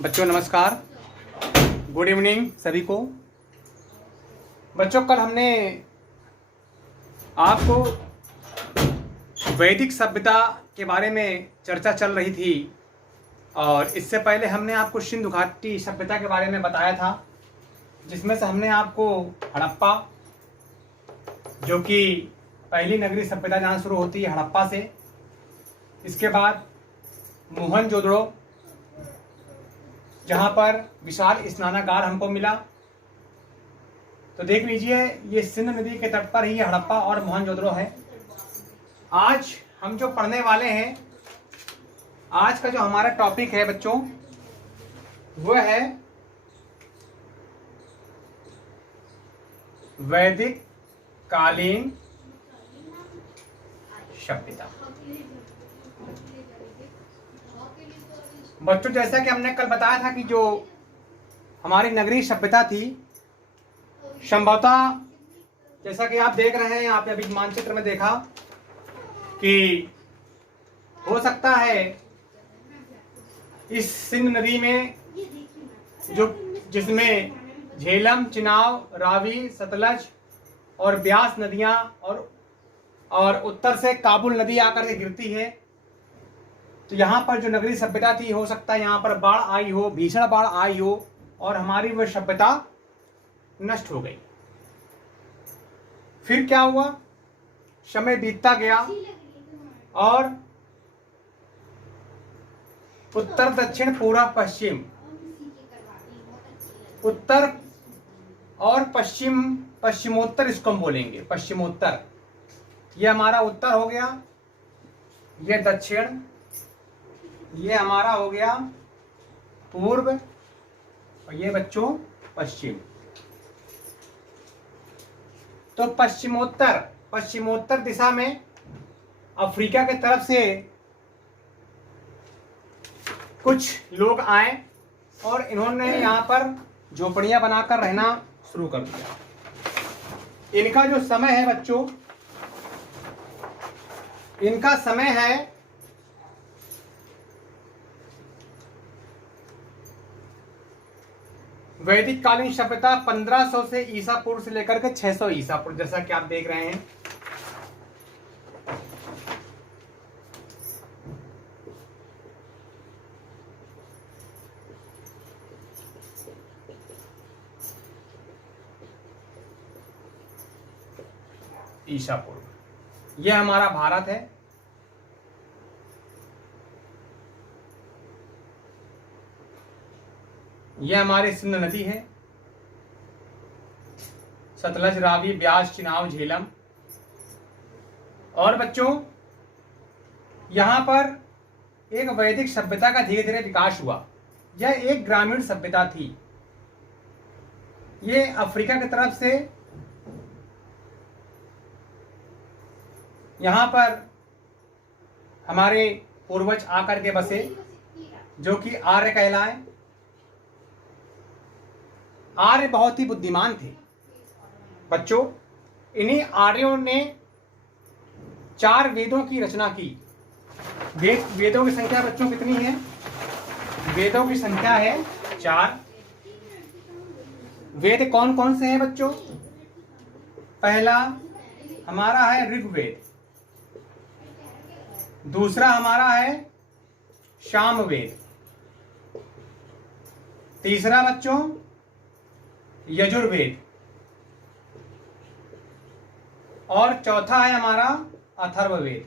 बच्चों नमस्कार, good evening सभी को। बच्चों कल हमने आपको वैदिक सभ्यता के बारे में चर्चा चल रही थी और इससे पहले हमने आपको सिंधु घाटी सभ्यता के बारे में बताया था, जिसमें से हमने आपको हड़प्पा, जो कि पहली नगरीय सभ्यता जहाँ शुरू होती है हड़प्पा से, इसके बाद मोहनजोदड़ो जहाँ पर विशाल स्नानागार हमको मिला। तो देख लीजिए, ये सिंध नदी के तट पर ही हड़प्पा और मोहनजोदड़ो है। आज हम जो पढ़ने वाले हैं, आज का जो हमारा टॉपिक है बच्चों, वह है वैदिक कालीन सभ्यता। बच्चों जैसा कि हमने कल बताया था कि जो हमारी नगरीय सभ्यता थी, संभवतः जैसा कि आप देख रहे हैं, आपने अभी मानचित्र में देखा कि हो सकता है इस सिंध नदी में जिसमें झेलम, चिनाब, रावी, सतलज और ब्यास नदियां और उत्तर से काबुल नदी आकर के गिरती है। तो यहाँ पर जो नगरीय सभ्यता थी, हो सकता है यहाँ पर बाढ़ आई हो, भीषण बाढ़ आई हो और हमारी वह सभ्यता नष्ट हो गई। फिर क्या हुआ? समय बीतता गया और उत्तर, दक्षिण, पूर्व, पश्चिम, उत्तर और पश्चिम, पश्चिमोत्तर इसको हम बोलेंगे, पश्चिमोत्तर। ये हमारा उत्तर हो गया, ये दक्षिण, ये हमारा हो गया पूर्व और ये बच्चों पश्चिम। तो पश्चिमोत्तर दिशा में अफ्रीका के तरफ से कुछ लोग आए और इन्होंने यहाँ पर झोपड़ियां बनाकर रहना शुरू कर दिया। इनका जो समय है बच्चों, इनका समय है वैदिक कालीन सभ्यता 1500 से ईसा पूर्व से लेकर के 600 ईसा पूर्व, जैसा कि आप देख रहे हैं। ईसा पूर्व, यह हमारा भारत है। यह हमारी सिंध नदी है, सतलज, रावी, ब्यास, चिनाब, झेलम। और बच्चों यहाँ पर एक वैदिक सभ्यता का धीरे धीरे विकास हुआ। यह एक ग्रामीण सभ्यता थी। ये अफ्रीका की तरफ से यहाँ पर हमारे पूर्वज आकर के बसे, जो कि आर्य कहलाए। आर्य बहुत ही बुद्धिमान थे बच्चों। इन्हीं आर्यों ने 4 वेदों की रचना की। वेदों की संख्या बच्चों कितनी है? वेदों की संख्या है 4। वेद कौन कौन से हैं बच्चों? पहला हमारा है ऋग्वेद, दूसरा हमारा है सामवेद, तीसरा बच्चों यजुर्वेद और चौथा है हमारा अथर्ववेद।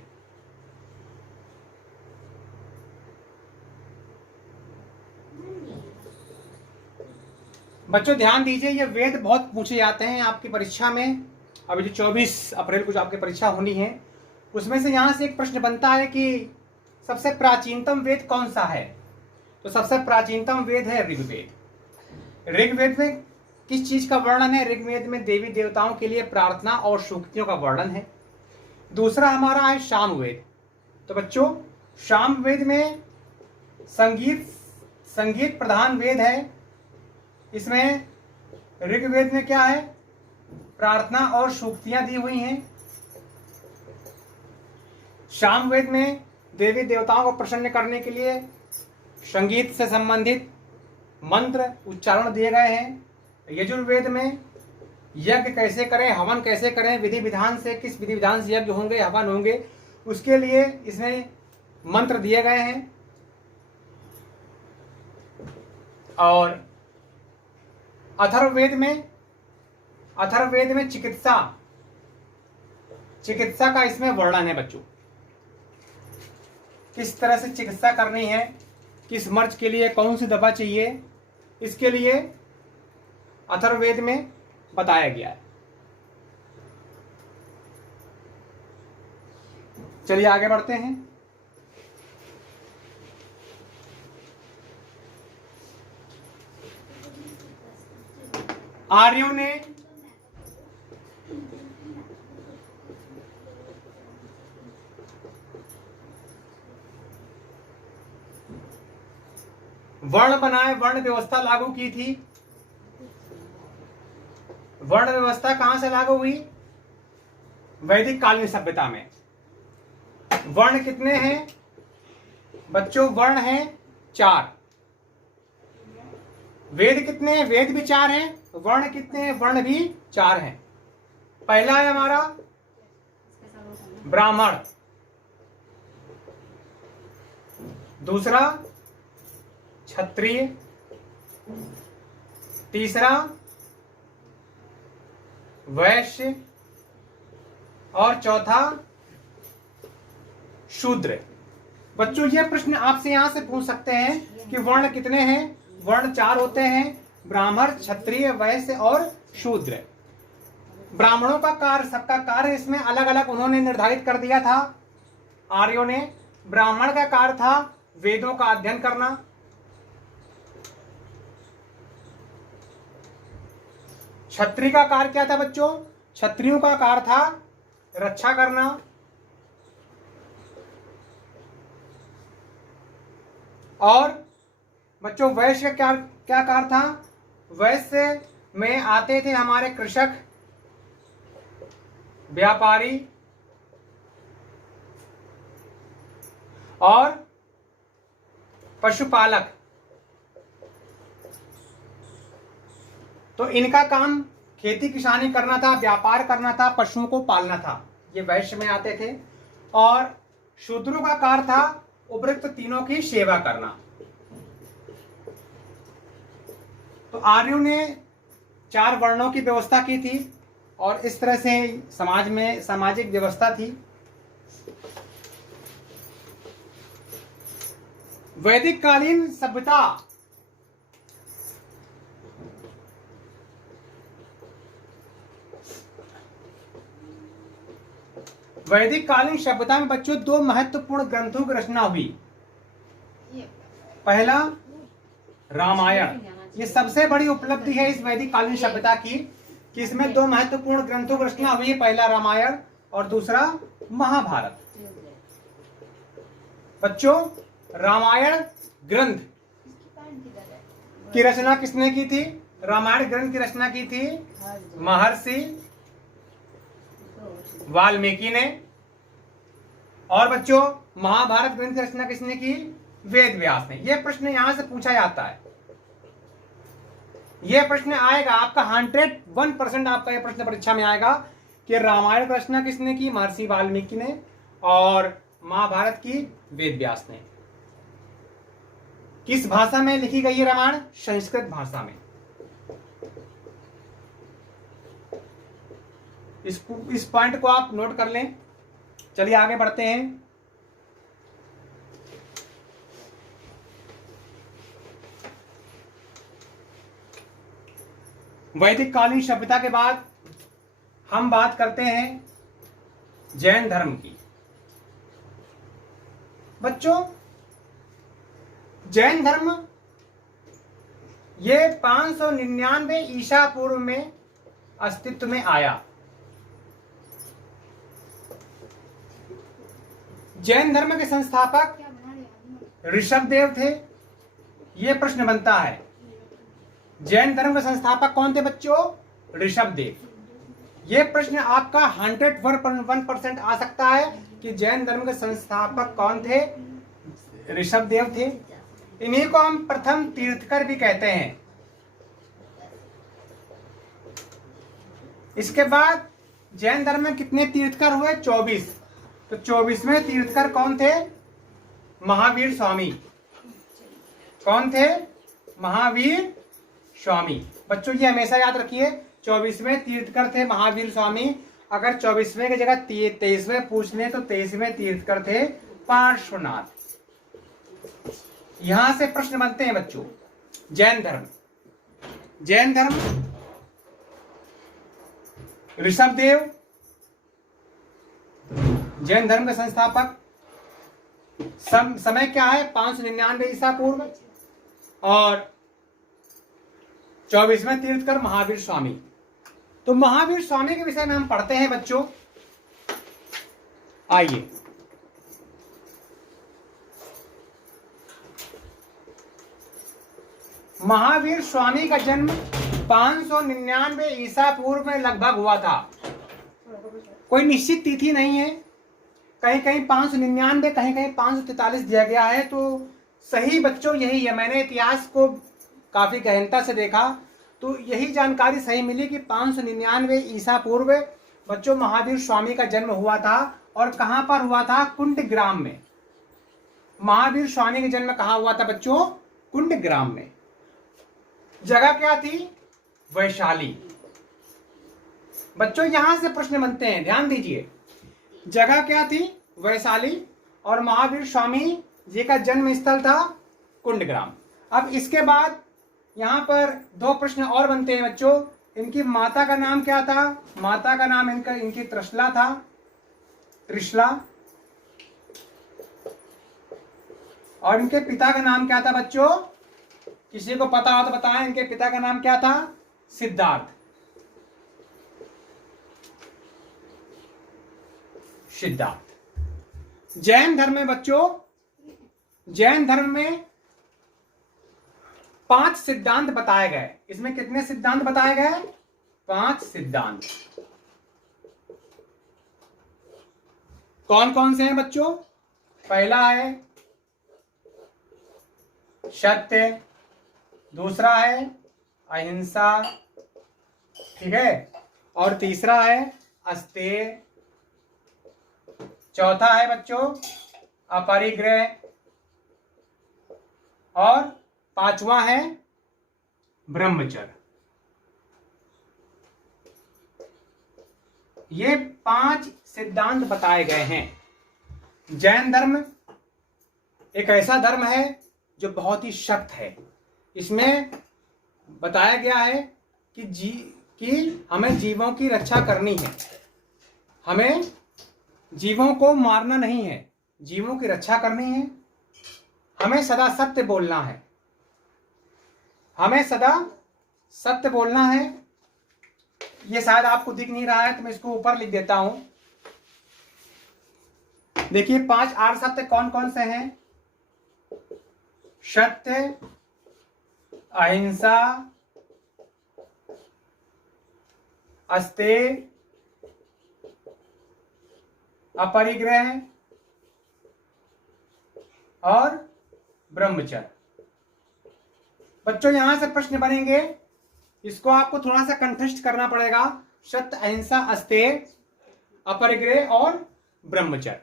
बच्चों ध्यान दीजिए, ये वेद बहुत पूछे जाते हैं आपकी परीक्षा में। अभी जो 24 अप्रैल को जो आपकी परीक्षा होनी है, उसमें से यहां से एक प्रश्न बनता है कि सबसे प्राचीनतम वेद कौन सा है? तो सबसे प्राचीनतम वेद है ऋग्वेद। ऋग्वेद में किस चीज का वर्णन है? ऋग्वेद में देवी देवताओं के लिए प्रार्थना और सूक्तियों का वर्णन है। दूसरा हमारा है सामवेद। तो बच्चों सामवेद में संगीत प्रधान वेद है। इसमें ऋग्वेद में क्या है? प्रार्थना और सूक्तियां दी हुई हैं। सामवेद में देवी देवताओं को प्रसन्न करने के लिए संगीत से संबंधित मंत्र उच्चारण दिए गए हैं। यजुर्वेद में यज्ञ कैसे करें, हवन कैसे करें, विधि विधान से, किस विधि विधान से यज्ञ होंगे, हवन होंगे, उसके लिए इसमें मंत्र दिए गए हैं। और अथर्ववेद में चिकित्सा का इसमें वर्णन है बच्चों। किस तरह से चिकित्सा करनी है, किस मर्ज के लिए कौन सी दवा चाहिए, इसके लिए अथर्ववेद में बताया गया है। चलिए आगे बढ़ते हैं। आर्यों ने वर्ण बनाए, वर्ण व्यवस्था लागू की थी। वर्ण व्यवस्था कहां से लागू हुई? वैदिक कालीन सभ्यता में। वर्ण कितने हैं बच्चों? वर्ण हैं 4। वेद कितने हैं? वेद भी 4 हैं। वर्ण कितने हैं? वर्ण भी 4 हैं। पहला है हमारा ब्राह्मण, दूसरा क्षत्रिय, तीसरा वैश्य और चौथा शूद्र। बच्चों ये प्रश्न आपसे यहां से पूछ सकते हैं कि वर्ण कितने हैं? वर्ण 4 होते हैं, ब्राह्मण, क्षत्रिय, वैश्य और शूद्र। ब्राह्मणों का कार्य, सबका कार्य इसमें अलग अलग उन्होंने निर्धारित कर दिया था आर्यों ने। ब्राह्मण का कार्य था वेदों का अध्ययन करना, क्षत्रिय का कार्य क्या था बच्चों? क्षत्रियों का कार्य था रक्षा करना, और बच्चों वैश्य का क्या कार्य था? वैश्य में आते थे हमारे कृषक, व्यापारी और पशुपालक। तो इनका काम खेती किसानी करना था, व्यापार करना था, पशुओं को पालना था। ये वैश्य में आते थे। और शूद्रों का कार्य था उपरोक्त तीनों की सेवा करना। तो आर्यों ने 4 वर्णों की व्यवस्था की थी और इस तरह से समाज में सामाजिक व्यवस्था थी। वैदिक कालीन सभ्यता में बच्चों 2 महत्वपूर्ण ग्रंथों की रचना हुई। पहला रामायण, ये सबसे बड़ी उपलब्धि है इस वैदिक कालीन सभ्यता की कि इसमें 2 महत्वपूर्ण ग्रंथों की रचना हुई है। पहला रामायण और दूसरा महाभारत। बच्चों रामायण ग्रंथ की रचना किसने की थी? रामायण ग्रंथ की रचना की थी महर्षि वाल्मीकि ने। और बच्चों महाभारत ग्रंथ की रचना किसने की? वेद व्यास ने। यह प्रश्न यहां से पूछा जाता है, यह प्रश्न आएगा आपका 101% आपका यह प्रश्न परीक्षा में आएगा कि रामायण की रचना किसने की? महर्षि वाल्मीकि ने। और महाभारत की वेद व्यास ने। किस भाषा में लिखी गई है रामायण? संस्कृत भाषा में। इस पॉइंट को आप नोट कर लें। चलिए आगे बढ़ते हैं। वैदिक कालीन सभ्यता के बाद हम बात करते हैं जैन धर्म की। बच्चों जैन धर्म ये 599 ईसा पूर्व में अस्तित्व में आया। जैन धर्म के संस्थापक ऋषभदेव थे। यह प्रश्न बनता है जैन धर्म के संस्थापक कौन थे बच्चों? ऋषभदेव। यह प्रश्न आपका 101% आ सकता है कि जैन धर्म के संस्थापक कौन थे? ऋषभदेव थे। इन्हीं को हम प्रथम तीर्थकर भी कहते हैं। इसके बाद जैन धर्म में कितने तीर्थकर हुए? 24। तो 24वें तीर्थकर कौन थे? महावीर स्वामी। कौन थे? महावीर स्वामी। बच्चों ये हमेशा याद रखिए, 24वें तीर्थकर थे महावीर स्वामी। अगर 24वें की जगह 23वें पूछ लें तो 23वें तीर्थकर थे पार्श्वनाथ। यहां से प्रश्न बनते हैं बच्चों। जैन धर्म, जैन धर्म ऋषभदेव जैन धर्म के संस्थापक। समय क्या है? 599 ईसा पूर्व। और 24वें तीर्थकर महावीर स्वामी। तो महावीर स्वामी के विषय में हम पढ़ते हैं बच्चों। आइए, महावीर स्वामी का जन्म 599 ईसा पूर्व में लगभग हुआ था। कोई निश्चित तिथि नहीं है, कहीं कहीं 599, कहीं कहीं 543 दिया गया है। तो सही बच्चों यही है। मैंने इतिहास को काफी गहनता से देखा तो यही जानकारी सही मिली कि 599 ईसा पूर्व बच्चों महावीर स्वामी का जन्म हुआ था। और कहां पर हुआ था? कुंडग्राम में। महावीर स्वामी का जन्म कहां हुआ था बच्चों? कुंडग्राम में। जगह क्या थी? वैशाली। बच्चों यहां से प्रश्न बनते हैं, ध्यान दीजिए। जगह क्या थी? वैशाली। और महावीर स्वामी जी का जन्म स्थल था कुंडग्राम। अब इसके बाद यहां पर दो प्रश्न और बनते हैं बच्चों। इनकी माता का नाम क्या था? माता का नाम इनकी त्रिशला था, त्रिशला। और इनके पिता का नाम क्या था बच्चों? किसी को पता हो तो बताएं, इनके पिता का नाम क्या था? सिद्धार्थ। सिद्धार्थ। जैन धर्म में बच्चों, जैन धर्म में 5 सिद्धांत बताए गए। इसमें कितने सिद्धांत बताए गए? 5 सिद्धांत। कौन कौन से हैं बच्चों? पहला है सत्य, दूसरा है अहिंसा, ठीक है, और तीसरा है अस्तेय, चौथा है बच्चों अपरिग्रह, और 5वां है ब्रह्मचर्य। ये 5 सिद्धांत बताए गए हैं। जैन धर्म एक ऐसा धर्म है जो बहुत ही सख्त है। इसमें बताया गया है कि हमें जीवों की रक्षा करनी है, हमें जीवों को मारना नहीं है, जीवों की रक्षा करनी है, हमें सदा सत्य बोलना है, हमें सदा सत्य बोलना है। ये शायद आपको दिख नहीं रहा है तो मैं इसको ऊपर लिख देता हूं। देखिए 5 आर्य सत्य कौन कौन से हैं? सत्य, अहिंसा, अस्तेय, अपरिग्रह और ब्रह्मचर्य। बच्चों यहां से प्रश्न बनेंगे, इसको आपको थोड़ा सा कंठस्थ करना पड़ेगा। सत्य, अहिंसा, अस्तेय, अपरिग्रह और ब्रह्मचर्य।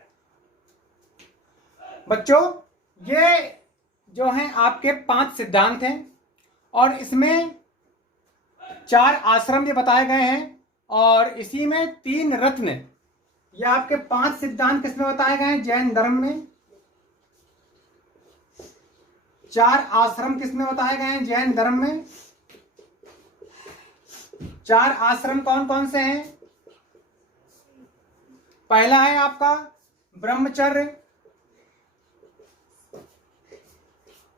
बच्चों ये जो हैं आपके 5 सिद्धांत हैं और इसमें 4 आश्रम भी बताए गए हैं और इसी में 3 रत्न। ये आपके 5 सिद्धांत किसमें बताए गए हैं? जैन धर्म में। 4 आश्रम किसमें बताए गए हैं? जैन धर्म में। 4 आश्रम कौन कौन से हैं? पहला है आपका ब्रह्मचर्य,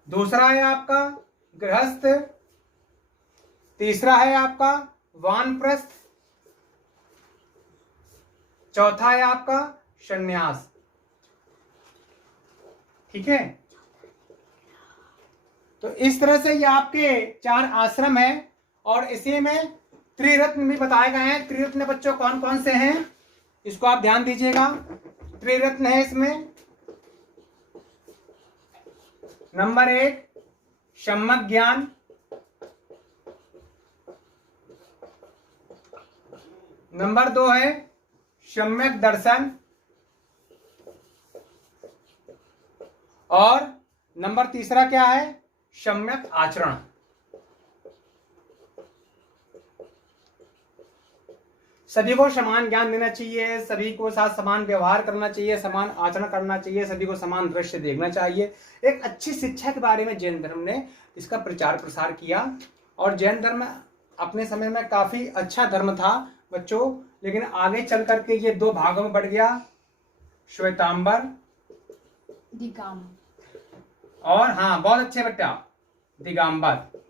दूसरा है आपका गृहस्थ, तीसरा है आपका वानप्रस्थ, चौथा है आपका संन्यास। ठीक है, तो इस तरह से ये आपके 4 आश्रम हैं और इसी में त्रिरत्न भी बताए गए हैं। त्रिरत्न बच्चों कौन कौन से हैं इसको आप ध्यान दीजिएगा। त्रिरत्न है इसमें, नंबर 1 सम्यक ज्ञान, नंबर 2 है सम्यक दर्शन, और नंबर 3 क्या है? सम्यक आचरण। सभी को समान ज्ञान देना चाहिए, सभी को साथ समान व्यवहार करना चाहिए, समान आचरण करना चाहिए, सभी को समान दृश्य देखना चाहिए। एक अच्छी शिक्षा के बारे में जैन धर्म ने इसका प्रचार प्रसार किया, और जैन धर्म अपने समय में काफी अच्छा धर्म था बच्चों, लेकिन आगे चल करके ये 2 भागों में बढ़ गया, श्वेतांबर, दिगंबर, और हाँ बहुत अच्छे बेटा, दिगंबर।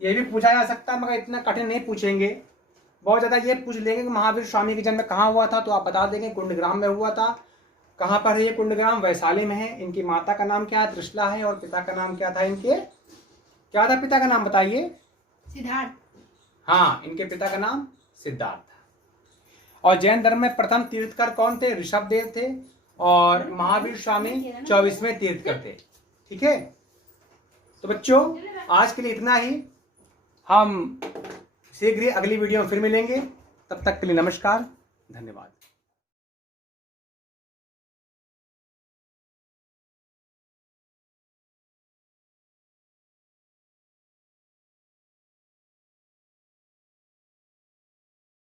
ये भी पूछा जा सकता है मगर इतना कठिन नहीं पूछेंगे, बहुत ज्यादा ये पूछ लेंगे कि महावीर स्वामी का जन्म कहाँ हुआ था, तो आप बता देंगे कुंडग्राम में हुआ था। कहाँ पर है ये कुंडग्राम? वैशाली में है। इनकी माता का नाम क्या है? त्रिशला है। और पिता का नाम क्या था इनके? क्या था पिता का नाम बताइए? सिद्धार्थ। हाँ, इनके पिता का नाम सिद्धार्थ था। और जैन धर्म में प्रथम तीर्थकर कौन थे? ऋषभदेव थे, और महावीर स्वामी 24वें तीर्थकर थे। ठीक है, तो बच्चों आज के लिए इतना ही। हम शीघ्र ही अगली वीडियो में फिर मिलेंगे, तब तक के लिए नमस्कार, धन्यवाद।